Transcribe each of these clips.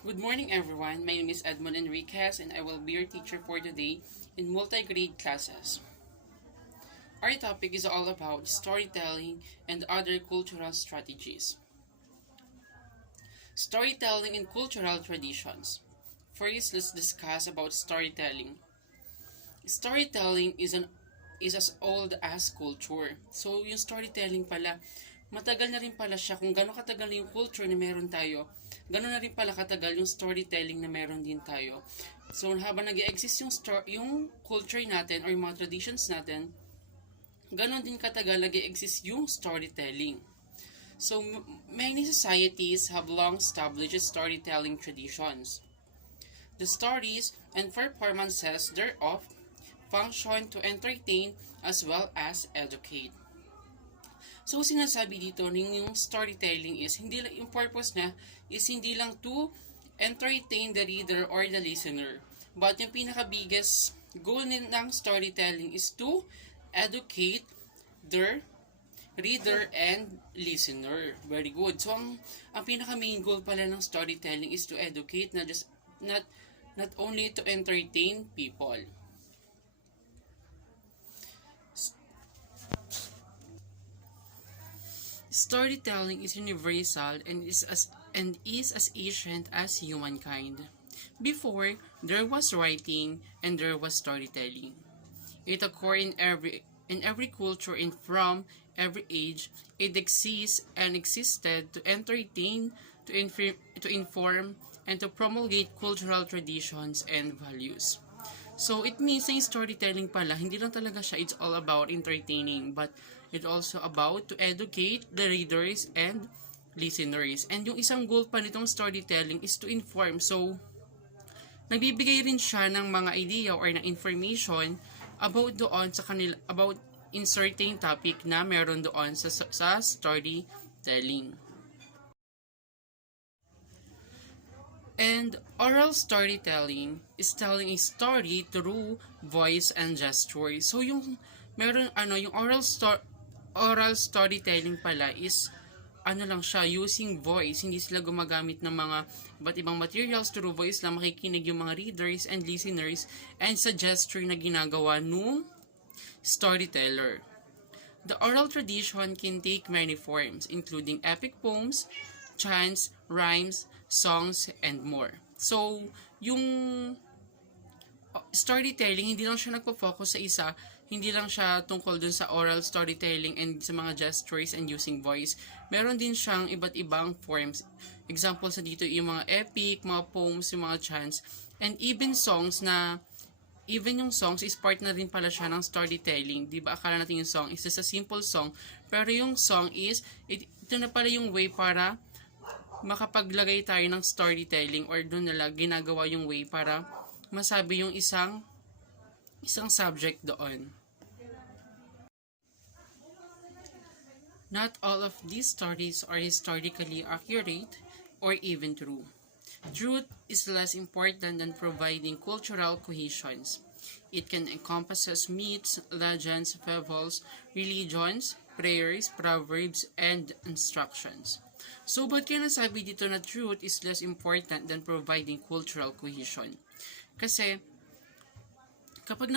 Good morning, everyone. My name is Edmond Enriquez, and I will be your teacher for today in multi-grade classes. Our topic is all about storytelling and other cultural strategies. Storytelling and cultural traditions. First, let's discuss about storytelling. Storytelling is as old as culture. So, yung storytelling pala, matagal na rin pala siya. Kung gano'ng katagal na yung culture na meron tayo, gano'n na rin pala katagal yung storytelling na meron din tayo. So, habang nag-exist yung culture natin or yung mga traditions natin, gano'n din katagal nag-exist yung storytelling. So, many societies have long established storytelling traditions. The stories and performances thereof function to entertain as well as educate. So, sinasabi dito yung storytelling is, hindi lang, yung purpose niya is hindi lang to entertain the reader or the listener. But yung pinaka-biggest goal ng storytelling is to educate their reader and listener. Very good. So, ang pinaka-main goal pala ng storytelling is to educate, not only to entertain people. Storytelling is universal and is as ancient as humankind. Before, there was writing and there was storytelling. It occurred in every culture and from every age. It exists and existed to entertain, to inform, and to promulgate cultural traditions and values. So, it means na yung storytelling pala, hindi lang talaga siya, it's all about entertaining, but it's also about to educate the readers and listeners. And yung isang goal pa nitong storytelling is to inform. So, nagbibigay rin siya ng mga idea or ng information about doon sa kanila, about in certain topic na meron doon sa storytelling. And oral storytelling is telling a story through voice and gesture. So yung yung oral storytelling pala is lang siya, using voice. Hindi sila gumagamit ng mga iba't ibang materials, through voice lang makikinig yung mga readers and listeners and sa gesture na ginagawa nung storyteller. The oral tradition can take many forms, including epic poems, chants, rhymes, songs, and more. So, yung storytelling, hindi lang siya nagpo-focus sa isa, hindi lang siya tungkol dun sa oral storytelling and sa mga gestures and using voice. Meron din siyang iba't ibang forms. Example sa dito, yung mga epic, mga poems, yung mga chants, and even songs na even yung songs is part na rin pala siya ng storytelling. Di ba akala natin yung song is just a simple song, pero yung song is, ito na pala yung way para makapaglagay tayo ng storytelling or doon nila ginagawa yung way para masabi yung isang subject doon. Not all of these stories are historically accurate or even true. Truth is less important than providing cultural cohesions. It can encompass myths, legends, fables, religions, prayers, proverbs, and instructions. So, ba't kaya nasabi dito na truth is less important than providing cultural cohesion? Kasi, kapag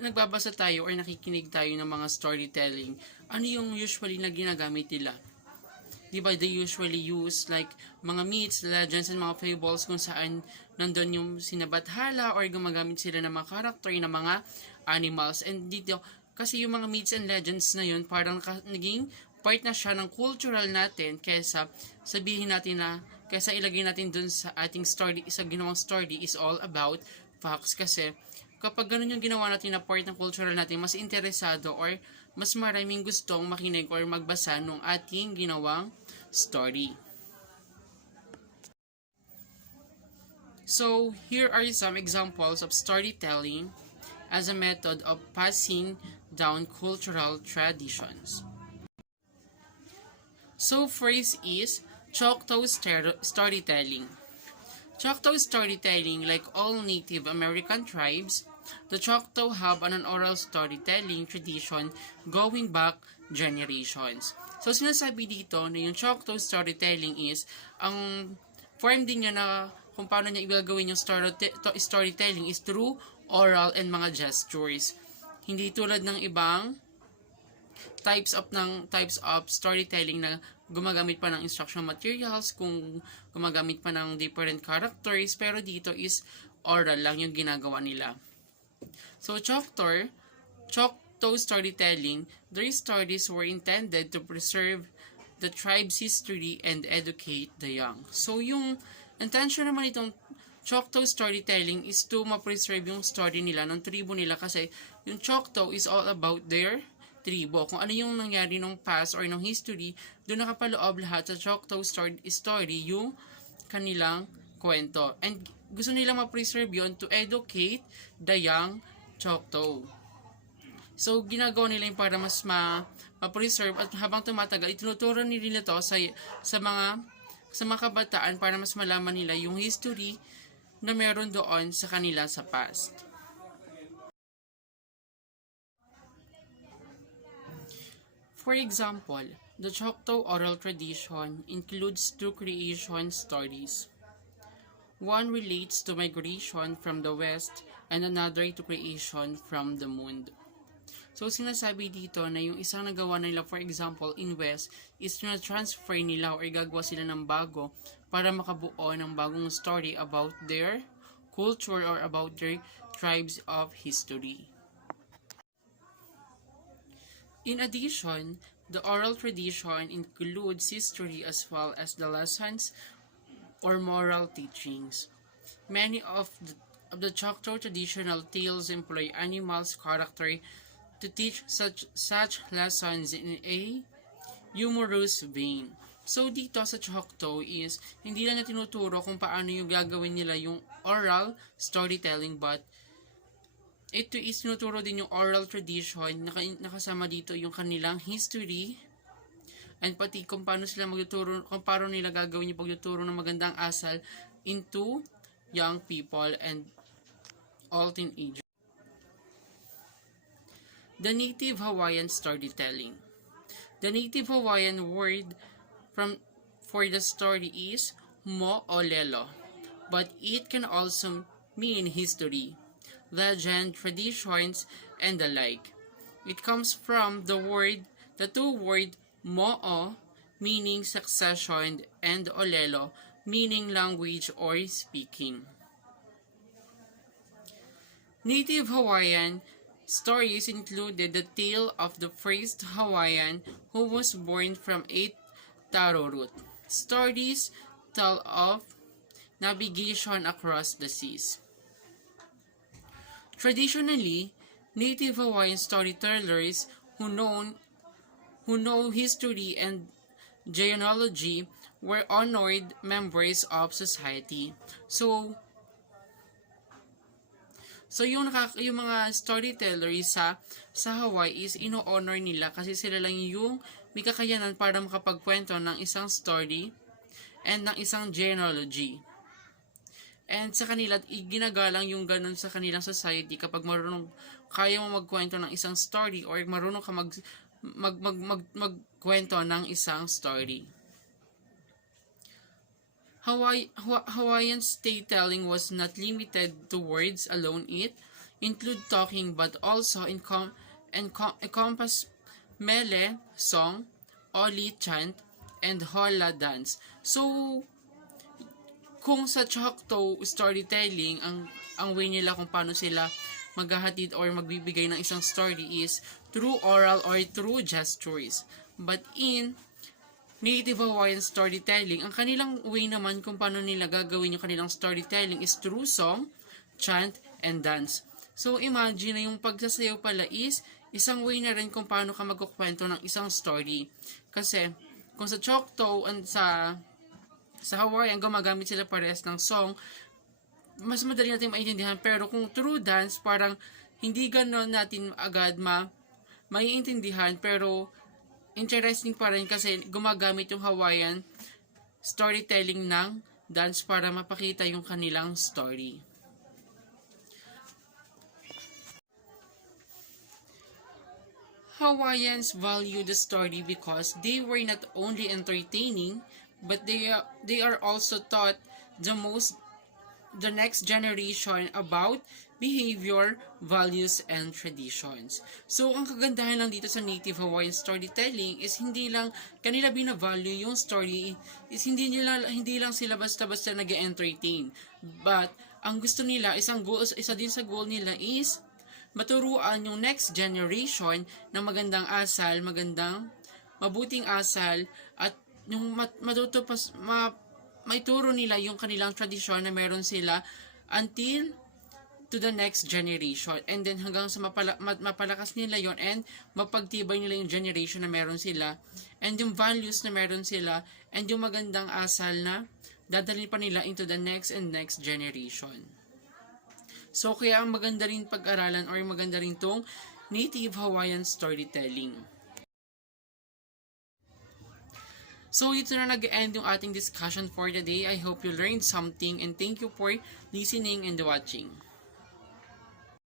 nagbabasa tayo or nakikinig tayo ng mga storytelling, ano yung usually na ginagamit nila? Diba, they usually use like mga myths, legends, and mga fables kung saan nandun yung sinabathala or gumagamit sila ng mga character ng mga animals. And dito, kasi yung mga myths and legends na yun, parang naging part na siya ng cultural natin kaysa sabihin natin na, kaysa ilagay natin dun sa ating story, sa ginawang story is all about facts. Kasi kapag ganun yung ginawa natin na part ng cultural natin, mas interesado or mas maraming gustong makinig or magbasa ng ating ginawang story. So, here are some examples of storytelling as a method of passing down cultural traditions. So, first is Choctaw storytelling. Choctaw storytelling, like all Native American tribes, the Choctaw have an oral storytelling tradition going back generations. So, sinasabi dito na yung Choctaw storytelling is, ang form din niya na kung paano niya gagawin yung storytelling is through oral and mga gestures. Hindi tulad ng ibang types of storytelling na gumagamit pa ng instructional materials, kung gumagamit pa ng different characters, pero dito is oral lang yung ginagawa nila. So, Choctaw storytelling, their stories were intended to preserve the tribe's history and educate the young. So, yung intention naman itong Choctaw storytelling is to ma-preserve yung story nila, ng tribo nila, kasi yung Choctaw is all about their tribo. Kung ano yung nangyari nung past or nung history, doon nakapaloob lahat sa Choctaw story yung kanilang kwento. And gusto nila ma-preserve yun to educate the young Choctaw. So, ginagawa nila yung para mas ma-preserve at habang tumatagal, itinuturo nila to sa mga kabataan para mas malaman nila yung history na meron doon sa kanila sa past. For example, the Choctaw oral tradition includes two creation stories. One relates to migration from the west and another to creation from the moon. So, sinasabi dito na yung isang nagawa nila, for example, in west, is na transfer nila or gagawa sila ng bago para makabuo ng bagong story about their culture or about their tribes of history. In addition, the oral tradition includes history as well as the lessons or moral teachings. Many of the Choctaw traditional tales employ animals' character to teach such lessons in a humorous vein. So, dito sa Choctaw is, hindi lang na tinuturo kung paano yung gagawin nila yung oral storytelling, but ito is tinuturo din yung oral tradition, nakasama dito yung kanilang history, and pati kung paano sila magtuturo, kung paano nila gagawin yung pagtuturo ng magandang asal into young people and all teenagers. The Native Hawaiian storytelling. The Native Hawaiian word for the story is mo'olelo, but it can also mean history, legend, traditions, and the like. It comes from the two word mo'o, meaning succession, and olelo, meaning language or speaking. Native Hawaiian stories included the tale of the first Hawaiian who was born from 8 taro root. Stories tell of navigation across the seas. Traditionally, Native Hawaiian storytellers who know history and genealogy were honored members of society. So yung mga storytellers sa Hawaii is ino-honor nila kasi sila lang yung may kakayanan para makapagkwento ng isang story and ng isang genealogy. And sa kanila, ginagalang yung ganun sa kanilang society kapag marunong kaya mo magkwento ng isang story or marunong ka magkwento ng isang story. Hawaiian storytelling was not limited to words alone. It include talking but also encompass mele, song, oli, chant, and hola, dance. So, kung sa Choctaw storytelling, ang way nila kung paano sila maghahatid or magbibigay ng isang story is through oral or through gestures. But in Native Hawaiian storytelling, ang kanilang way naman kung paano nila gagawin yung kanilang storytelling is through song, chant, and dance. So, imagine na yung pagsasayaw pala is isang way na rin kung paano ka magkukwento ng isang story. Kasi, kung sa Choctaw and sa Hawaii, ang gumagamit sila parehas ng song, mas madali natin maintindihan. Pero kung through dance, parang hindi gano'n natin agad maiintindihan. Pero interesting pa rin kasi gumagamit yung Hawaiian storytelling ng dance para mapakita yung kanilang story. Hawaiians value the story because they were not only entertaining, but they are also taught the most the next generation about behavior, values, and traditions. So, ang kagandahan lang dito sa Native Hawaiian storytelling is hindi lang kanila binavalue yung story, is hindi lang sila basta-basta nag-entertain. But, ang gusto nila, isa din sa goal nila is maturuan yung next generation ng magandang asal, mabuting asal, at yung maituro nila yung kanilang tradisyon na meron sila until to the next generation. And then hanggang sa mapalakas nila yon and mapagtibay nila yung generation na meron sila and yung values na meron sila and yung magandang asal na dadalhin pa nila into the next and next generation. So kaya ang maganda rin pag-aralan or maganda rin tong Native Hawaiian storytelling. So, ito na nag-end yung ating discussion for the day. I hope you learned something and thank you for listening and watching.